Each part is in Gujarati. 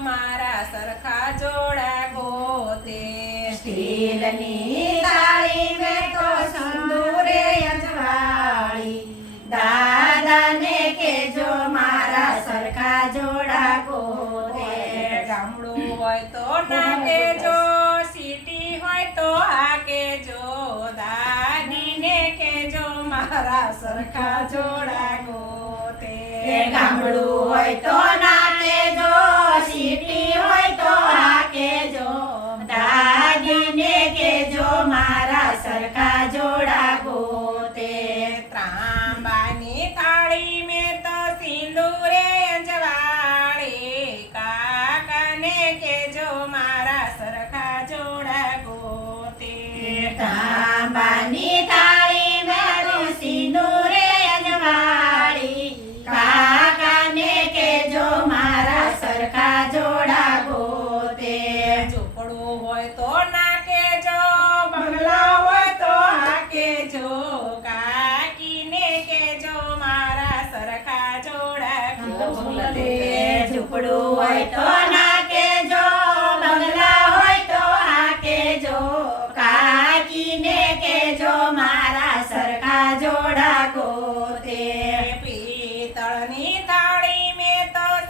મારા સરખા જોડા ગોતે. સ્ટીલની હોય તો ના કેજો સિટી હોય તો આ કેજો મારા સરખા જોડા ગોતે. ગામડું હોય તો ના જો સિટી હોય તો આ કેજો દાદીને કેજો મારા સરખા જોડા ગોતે. ત્રાંબાની થાળી મેં તો સિંદૂરે અંજવાળી. કાકાને કેજો મારા સરખા જોડા ગોતે. તાંબાની ઝૂંપડું તો ના મારા સરખા જોડા ગોતે. પિત્તળની થાળી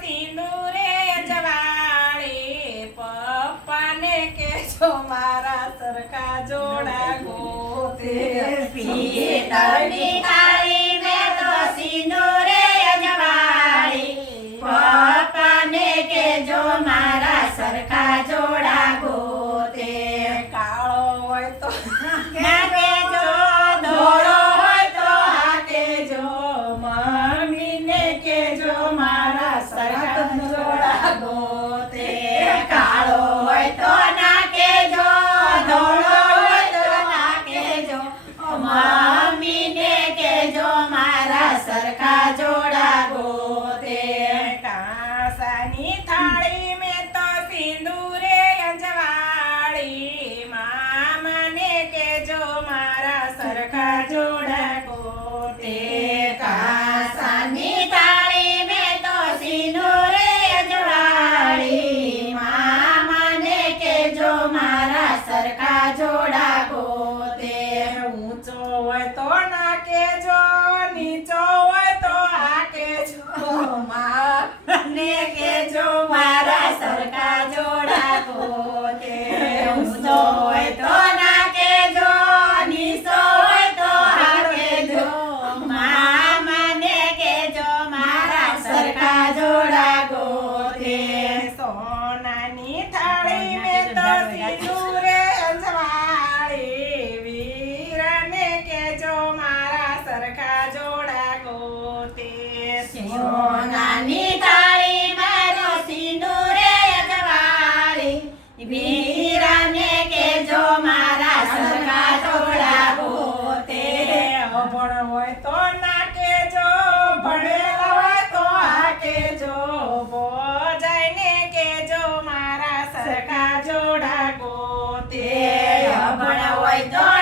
સિંદૂરે અંજવાળી પપ્પાને કેજો મારા સરખા જોડા ગોતે પિત્તળની કાળો હોય તો ના સરખા જોડા. I don't.